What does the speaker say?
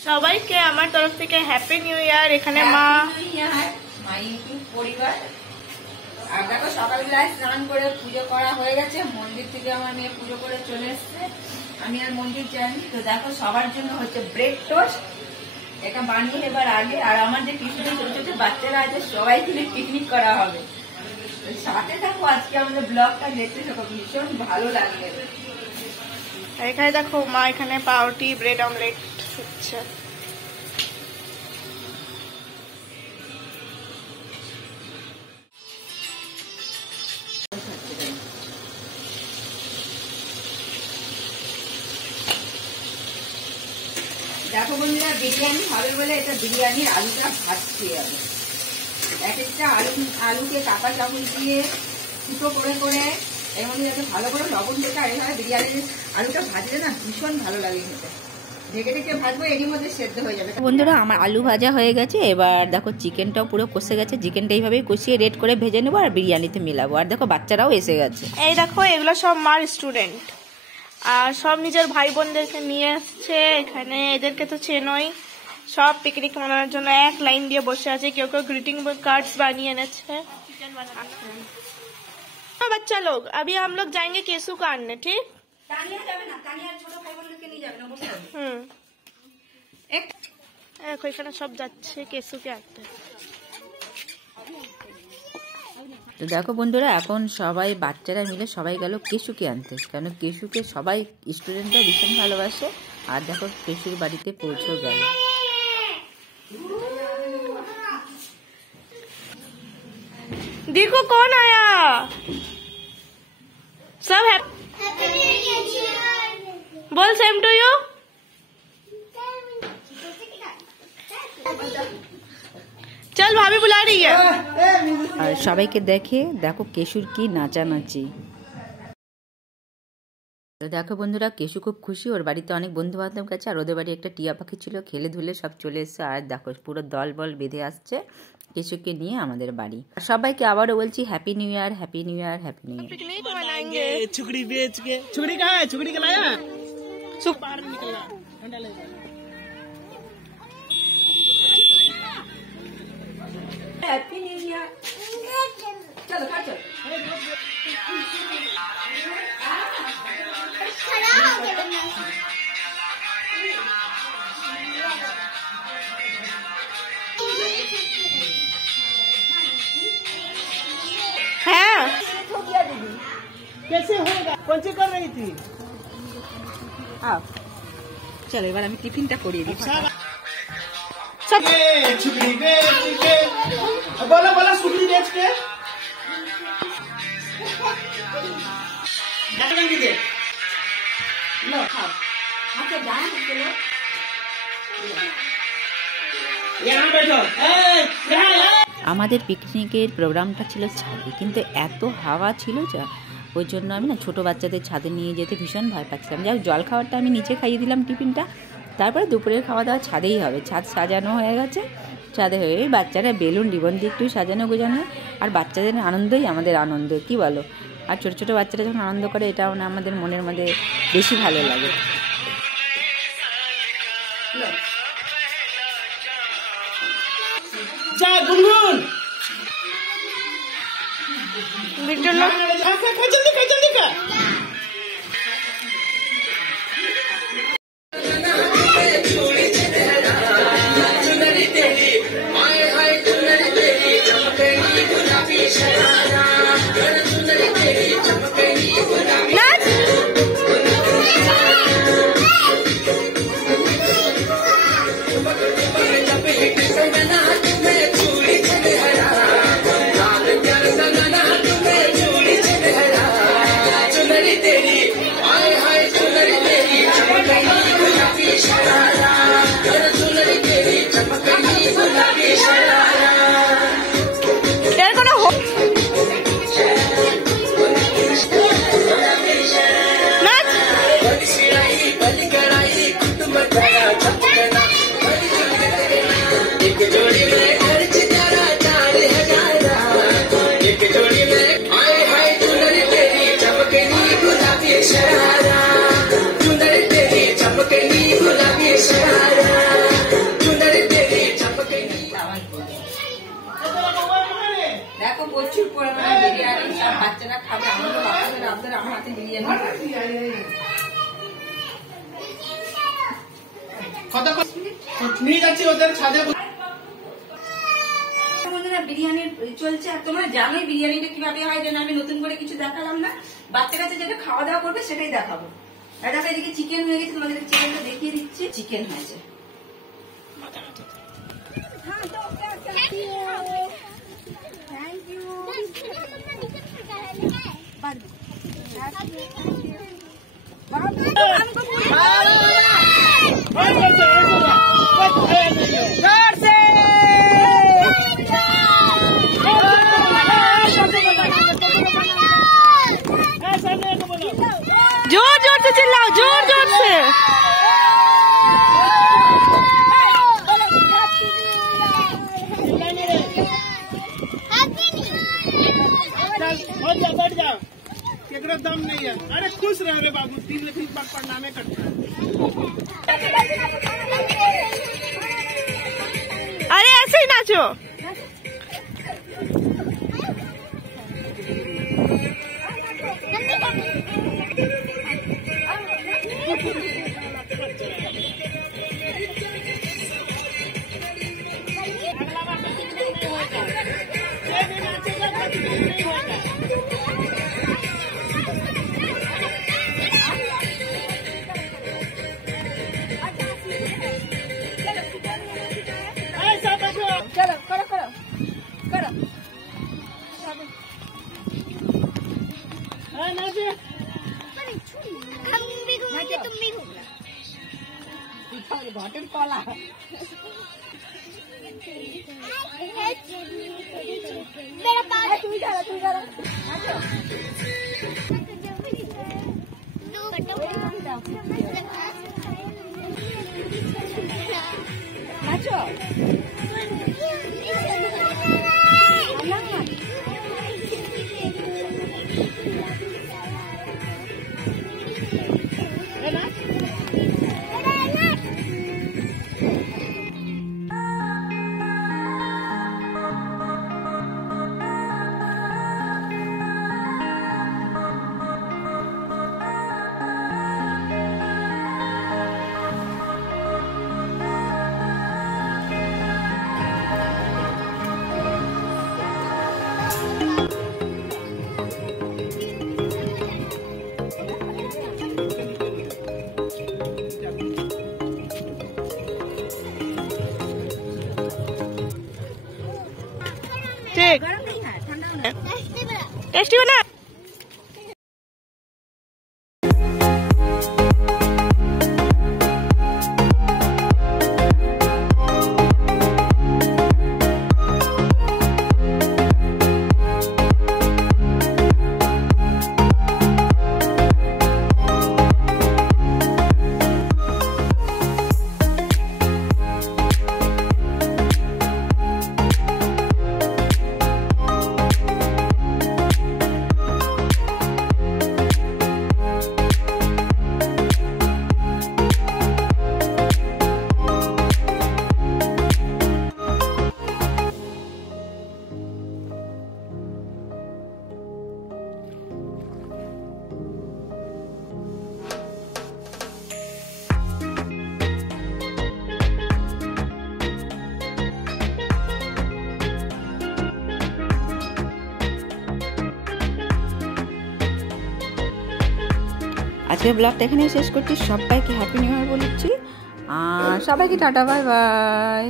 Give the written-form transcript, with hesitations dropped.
সবাইকে আমার তরফ থেকে হ্যাপি নিউ ইয়ার। এখানে মা পরিবার আর দেখো সকালবেলায় স্নান করে পুজো করা হয়ে গেছে। মন্দির থেকে আমার মেয়ে পুজো করে চলে এসছে, আমি আর মন্দির যাইনি। তো দেখো সবার জন্য হচ্ছে ব্রেড টোস্ট, এটা বানিয়ে এবার আগে। আর আমার যে কিছুদিন ছোট ছোট বাচ্চারা আছে সবাই মিলে পিকনিক করা হবে। সাথে থাকো, আজকে আমাদের ব্লগটা দেখতে থাকো, ভীষণ ভালো লাগবে। এখানে দেখো মা এখানে পাউরুটি ব্রেড অমলেট হচ্ছে। দেখো বন্ধুরা, বিরিয়ানি হবে বলে এটা বিরিয়ানির আলুটা ভাজতে হবে। এক একটা আলুকে কাঁচা চামচ দিয়ে ফুটো করে করে এর মধ্যে যাতে ভালো করে লবণ দেওয়া। এভাবে বিরিয়ানির আলুটা ভাজলে না ভীষণ ভালো লাগে খেতে। ঢেকে ঢেকে ভাজবো, এরই মধ্যে সেদ্ধ হয়ে যাবে। বন্ধুরা আমার আলু ভাজা হয়ে গেছে। এবার দেখো চিকেনটাও পুরো কষে গেছে। চিকেনটা এইভাবেই কষিয়ে রেড করে ভেজে নেবো আর বিরিয়ানিতে মিলাবো। আর দেখো বাচ্চারাও এসে গেছে। এই দেখো এগুলো সব মার স্টুডেন্ট আর সব নিজের ভাই বোনদেরকে নিয়ে আসছে এখানে। এদেরকে তো চেনই, সব পিকনিক মানানোর জন্য এক লাইন দিয়ে বসে আছে। কেউ কেউ গ্রিটিং কার্ডস বানিয়ে এনেছে। बच्चा लोग अभी हम लोग जाएंगे केसू का आनने, ठीक? এখানে সব যাচ্ছে কেসুকে আনতে। তো দেখো বন্ধুরা, এখন সবাই বাচ্চারা মিলে সবাই গেল কেশুকে আনতে, কেন কেশুকে সবাই স্টুডেন্টরা ভীষণ ভালোবাসে। আর দেখো কেশুর বাড়িতে পৌঁছেও গেল। देखो कौन आया, सब है। बोल सेम टू यू। चल भाभी बुला रही है। আর সবাইকে দেখে দেখো কেশুর কি নাচানাচি। তো দেখো বন্ধুরা, কেশু খুব খুশি। ওর বাড়িতে অনেক বন্ধু বান্ধব গেছে আর ওদের বাড়ি একটা টিয়া পাখি ছিল, খেলে ধুলে সব চলে এসছে। আর দেখো পুরো দল বল বেঁধে আসছে কেশুকে নিয়ে আমাদের বাড়ি। সবাইকে আবারও বলছি happy new year, happy new year, happy new year. Picnic मनाएंगे। छुकड़ी बेच के। छुकड़ी कहाँ है? छुकड़ी का लाया? बाहर निकलना ठंडा लगेगा। Happy new year. चलो खा चलो। हाँ कैसे होगा? कौन सी कर रही थी? आओ चलो এবার আমি টিফিনটা করিয়ে দিই। सब छुकड़ी बेच के। बोला बोला छुकड़ी बेच के। लो खाओ। आपके जाना है चलो। यहाँ बैठो। यहाँ আমাদের পিকনিকের প্রোগ্রামটা ছিল ছাদে, কিন্তু এত হাওয়া ছিল যা, ওই জন্য আমি না ছোটো বাচ্চাদের ছাদে নিয়ে যেতে ভীষণ ভয় পাচ্ছিলাম। যাই হোক জল খাবারটা আমি নিচে খাইয়ে দিলাম টিফিনটা, তারপরে দুপুরের খাওয়া দাওয়া ছাদেই হবে। ছাদ সাজানো হয়ে গেছে, ছাদে হয়ে বাচ্চারা বেলুন রিবন দিয়ে একটু সাজানো গোজানো। আর বাচ্চাদের আনন্দই আমাদের আনন্দ, কি বলো? আর ছোটো ছোটো বাচ্চারা যখন আনন্দ করে, এটাও না আমাদের মনের মধ্যে বেশি ভালো লাগে। जा गुनगुन। वीडियो लो। जल्दी कर जल्दी कर। নিয়ে যাচ্ছি ওদের ছাদে। বন্ধুরা বিরিয়ানি চলছে, আর তোমরা জানোই বিরিয়ানিটা কিভাবে হয়, যেন আমি নতুন করে কিছু দেখালাম না। বাচ্চা কাছে যেটা খাওয়া দাওয়া করবে সেটাই দেখাবো। আর দেখো এদিকে চিকেন হয়ে গেছে, তোমাদের চিকেনটা দেখিয়ে দিচ্ছি। চিকেন হয়েছে। जोर जोर से चिल्लाओ, जोर जोर से। बैठ जाओ, केकरो दम नहीं है। अरे खुश रह रे बाबू, 3 बार प्रणामे करता है। अरे ऐसे ही नाचो। चलो करो करो करो। हम भी घूमेंगे, तुम भी घूमना। घाटे कला मेरा पास तुम करो तुम करो। नाचो ठीक, गरम नहीं है, ठंडा होना है। टेस्टी बना। আজকের ব্লগটা এখানে শেষ করছি। সবাইকে হ্যাপি নিউ ইয়ার বলেছি, আর সবাইকে টাটা, বাই বাই।